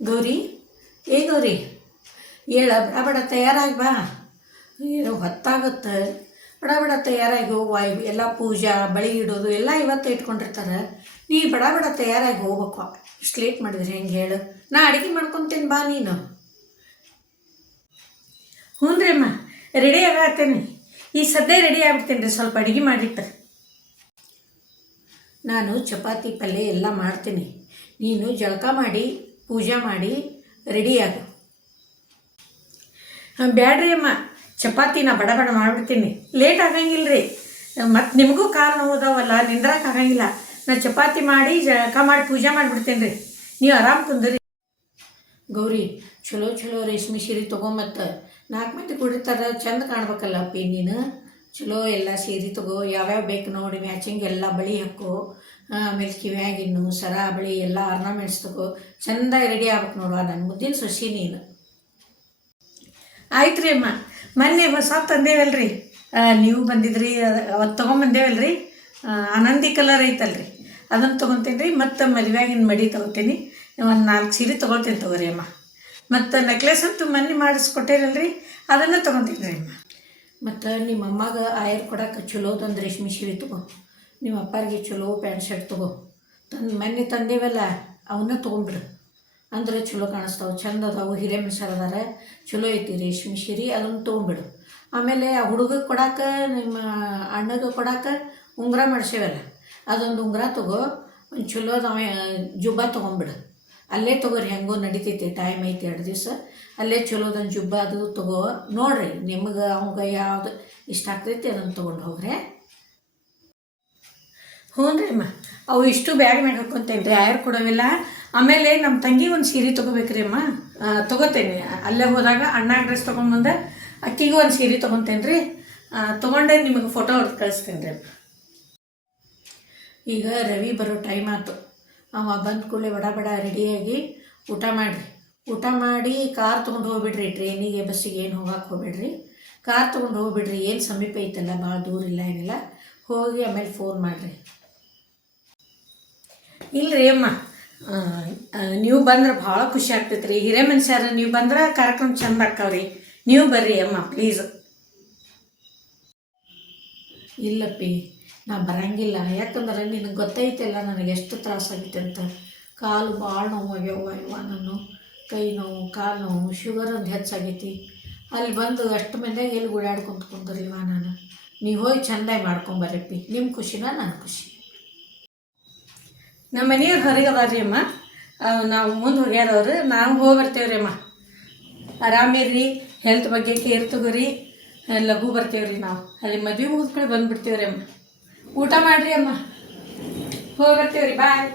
ಗೌರಿ, ಏ ಗೌರಿ, ಹೇಳ ಬಡ ಬಡ ತಯಾರಾಗಿ ಬಾ. ಏನೋ ಹೊತ್ತಾಗುತ್ತೆ, ಬಡ ಬಡ ತಯಾರಾಗಿ ಹೋಗುವ. ಎಲ್ಲ ಪೂಜಾ ಬಳಿ ಇಡೋದು ಎಲ್ಲ ಇವತ್ತು ಇಟ್ಕೊಂಡಿರ್ತಾರೆ. ನೀ ಬಡ ಬಡ ತಯಾರಾಗಿ ಹೋಗ್ಬೇಕು. ಇಷ್ಟು ಲೇಟ್ ಮಾಡಿದ್ರೆ ಹೆಂಗೆ ಹೇಳು? ನಾ ಅಡುಗೆ ಮಾಡ್ಕೊತೀನಿ, ಬಾ ನೀನು. ಹ್ಞೂ ರೀ ಅಮ್ಮ, ರೆಡಿ ಆಗತ್ತೇನೆ. ಈ ಸದ್ಯ ರೆಡಿ ಆಗ್ಬಿಡ್ತೀನಿ ರೀ, ಸ್ವಲ್ಪ ಅಡುಗೆ ಮಾಡಿಟ್ಟು. ನಾನು ಚಪಾತಿ ಪಲ್ಯ ಎಲ್ಲ ಮಾಡ್ತೀನಿ. ನೀನು ಜಳಕ ಮಾಡಿ ಪೂಜೆ ಮಾಡಿ ರೆಡಿಯಾಗು. ಬ್ಯಾಡ್ರಿ ಅಮ್ಮ, ಚಪಾತಿ ನಾ ಬಡ ಬಡ ಮಾಡಿಬಿಡ್ತೀನಿ, ಲೇಟ್ ಆಗಂಗಿಲ್ಲ ರೀ. ಮತ್ತು ನಿಮಗೂ ಕಾಲು ನೋವುದಾವಲ್ಲ, ನಿಂದ್ರಕ್ಕೆ ಆಗಂಗಿಲ್ಲ. ನಾ ಚಪಾತಿ ಮಾಡಿ ಜಳಕ ಮಾಡಿ ಪೂಜೆ ಮಾಡಿಬಿಡ್ತೇನೆ ರೀ, ನೀವು ಆರಾಮ್ ಕುಂದ್ರಿ. ಗೌರಿ, ಚಲೋ ಚಲೋ ರೇಷ್ಮೆ ಸೀರೆ ತೊಗೊಂಬತ್ತು. 4 ಮಂದಿ ಕುಡಿತಾರೆ, ಚಂದ ಕಾಣ್ಬೇಕಲ್ಲ ಅಪ್ಪಿ ನೀನು. ಚಲೋ ಎಲ್ಲ ಸೀರೆ ತೊಗೋ, ಯಾವ್ಯಾವ ಬೇಕು ನೋಡಿ ಮ್ಯಾಚಿಂಗ್ ಎಲ್ಲ ಬಳಿ ಹಾಕೋ. ಆಮೇಲೆ ಕಿವ್ಯಾಗಿನ್ನು ಸರ ಬಳಿ ಎಲ್ಲ ಆರ್ನಮೆಂಟ್ಸ್ ತೊಗೋ, ಚೆಂದ ರೆಡಿ ಆಗ್ಬೇಕು ನೋಡುವ ನನ್ನ ಮುದ್ದಿನ ಸೊಸಿ ನೀನು. ಆಯ್ತು ರೀ ಅಮ್ಮ, ಮೊನ್ನೆ ಹೊಸ ತಂದೇವಲ್ರಿ, ನೀವು ಬಂದಿದ್ರಿ, ಅವತ್ತು ತೊಗೊಂಬಂದೇವಲ್ರಿ. ಆನಂದಿ ಕಲರ್ ಐತಲ್ರಿ, ಅದನ್ನು ತೊಗೊತೀನಿ ರೀ. ಮತ್ತು ಮದುವೆಯಾಗಿನ ಮಡಿ ತೊಗೊತೀನಿ, ಒಂದು 4 ಸೀರೆ ತೊಗೊಳ್ತೀನಿ ತೊಗೋರಿ ಅಮ್ಮ. ಮತ್ತು ನೆಕ್ಲೆಸ್ ಅಂತೂ ಮೊನ್ನೆ ಮಾಡಿಸ್ಕೊಟ್ಟಿರಲ್ರಿ, ಅದನ್ನು ತೊಗೊತೀನಿ ರೀ ಅಮ್ಮ. ಮತ್ತು ನಿಮ್ಮ ಅಮ್ಮಗೆ ಆಯರ್ ಕೊಡೋಕೆ ಚಲೋದೊಂದು ರೇಷ್ಮೆ ಸೀರೆ ತೊಗೋ. ನಿಮ್ಮ ಅಪ್ಪರಿಗೆ ಚಲೋ ಪ್ಯಾಂಟ್ ಶರ್ಟ್ ತೊಗೋ. ಮೊನ್ನೆ ತಂದೇವಲ್ಲ ಅವನ್ನ ತೊಗೊಂಬಿಡು, ಅಂದ್ರೆ ಚಲೋ ಕಾಣಿಸ್ತಾವೆ, ಚಂದ ಅದಾವು. ಹಿರೇಮನುಷ್ಯರು ಅದಾರ, ಚಲೋ ಐತಿ ರೇಷ್ಮೆ ಸೀರೆ, ಅದನ್ನು ತೊಗೊಂಬಿಡು. ಆಮೇಲೆ ಆ ಹುಡುಗಗೆ ಕೊಡಾಕ, ನಿಮ್ಮ ಅಣ್ಣಗೆ ಕೊಡಾಕ ಉಂಗುರ ಮಾಡಿಸೇವಲ್ಲ, ಅದೊಂದು ಉಂಗುರ ತೊಗೋ. ಒಂದು ಚಲೋ ಜುಬ್ಬ ತೊಗೊಂಬಿಡು. ಅಲ್ಲೇ ತೊಗೋರಿ, ಹೆಂಗೋ ನಡಿತೈತಿ, ಟೈಮ್ ಐತಿ 2 ದಿವಸ. ಅಲ್ಲೇ ಚಲೋದೊಂದು ಜುಬ್ಬ ಅದು ತೊಗೋ. ನೋಡಿರಿ ನಿಮ್ಗೆ ಅವಂಗೆ ಯಾವುದು ಇಷ್ಟ ಆಗ್ತೈತಿ ಅದನ್ನು ತೊಗೊಂಡು ಹೋಗ್ರಿ. ಹ್ಞೂ ರೀ ಅಮ್ಮ, ಅವು ಇಷ್ಟು ಬ್ಯಾಗ್ ಮ್ಯಾಗ ಹಾಕ್ಕೊತೇನೆ ರೀ, ಆಯರ್ ಕೊಡೋವಿಲ್ಲ. ಆಮೇಲೆ ನಮ್ಮ ತಂಗಿ ಒಂದು ಸೀರೆ ತೊಗೋಬೇಕ್ರಿ ಅಮ್ಮ, ತೊಗೋತೇನೆ. ಅಲ್ಲೇ ಹೋದಾಗ ಅಣ್ಣ ಡ್ರೆಸ್ ತೊಗೊಂಬಂದೆ, ಅಕ್ಕಿಗೂ ಒಂದು ಸೀರೆ ತೊಗೊತೇನೆ ರೀ. ತೊಗೊಂಡೆ ನಿಮಗೆ ಫೋಟೋ ಹೊಡೆದು ಕಳಿಸ್ತೇನೆ ರೀ. ಈಗ ರವಿ ಬರೋ ಟೈಮ್ ಆಯ್ತು. ಅವ ಬಂದ ಕೂಡಲೇ ಬಡ ಬಡ ರೆಡಿಯಾಗಿ ಊಟ ಮಾಡಿರಿ. ಊಟ ಮಾಡಿ ಕಾರ್ ತೊಗೊಂಡು ಹೋಗ್ಬಿಡ್ರಿ, ಟ್ರೈನಿಗೆ ಬಸ್ಸಿಗೆ ಏನು ಹೋಗಕ್ಕೆ ಹೋಗ್ಬೇಡ್ರಿ, ಕಾರ್ ತೊಗೊಂಡು ಹೋಗ್ಬಿಡ್ರಿ. ಏನು ಸಮೀಪ ಐತಲ್ಲ, ಭಾಳ ದೂರ ಇಲ್ಲ ಏನಿಲ್ಲ. ಹೋಗಿ ಆಮೇಲೆ ಫೋನ್ ಮಾಡಿರಿ. ಇಲ್ಲರಿ ಅಮ್ಮ, ನೀವು ಬಂದ್ರೆ ಭಾಳ ಖುಷಿ ಆಗ್ತೈತೆ ರೀ. ಹಿರೇಮನುಷ್ಯರು ನೀವು ಬಂದ್ರೆ ಕಾರ್ಯಕ್ರಮ ಚಂದ ಆಕ್ಕವ್ರಿ. ನೀವು ಬರ್ರಿ ಅಮ್ಮ ಪ್ಲೀಸ್. ಇಲ್ಲಪ್ಪಿ, ನಾ ಬರಂಗಿಲ್ಲ. ಯಾಕಂದ್ರೆ ನಿನಗೆ ಗೊತ್ತೈತೆಲ್ಲ ನನಗೆ ಎಷ್ಟು ತ್ರಾಸಾಗೈತೆ ಅಂತ. ಕಾಲು ಭಾಳ ನೋವಾಗ್ಯವ ಇವ, ನಾನು ಕೈ ನೋವು, ಕಾಲು ನೋವು, ಶುಗರ್ ಒಂದು ಹೆಚ್ಚಾಗೈತಿ. ಅಲ್ಲಿ ಬಂದು ಅಷ್ಟು ಮಂದಿಯಾಗ ಎಲ್ಲಿ ಓಡಾಡ್ಕೊಂತ ಕುಂದ್ರಿಲ್ವ ನಾನು. ನೀವು ಹೋಗಿ ಚೆಂದಾಗಿ ಮಾಡ್ಕೊಂಬರ್ರಪ್ಪಿ, ನಿಮ್ಮ ಖುಷಿನ ನನ್ನ ಖುಷಿ. ನಮ್ಮ ಮನೆಯವ್ರು ಹೊರಗೆ ಅದಾರ್ರಿ ಅಮ್ಮ, ನಾವು ಮುಂದೆ ಹೋಗ್ಯಾರವ್ರು, ನಾವು ಹೋಗಿ ಬರ್ತೇವ್ರಿ ಅಮ್ಮ. ಆರಾಮಿರ್ರಿ, ಹೆಲ್ತ್ ಬಗ್ಗೆ ಕೇರ್ ತಗೋರಿ, ಲಘು ಬರ್ತೇವ್ರಿ ನಾವು. ಅಲ್ಲಿ ಮದುವೆ ಮುಗಿದ್ಕೊಂಡು ಬಂದುಬಿಡ್ತೇವ್ರಿ ಅಮ್ಮ. ಊಟ ಮಾಡಿರಿ ಅಮ್ಮ, ಹೋಗಿ ಬರ್ತೇವ್ರಿ, ಬಾಯ್.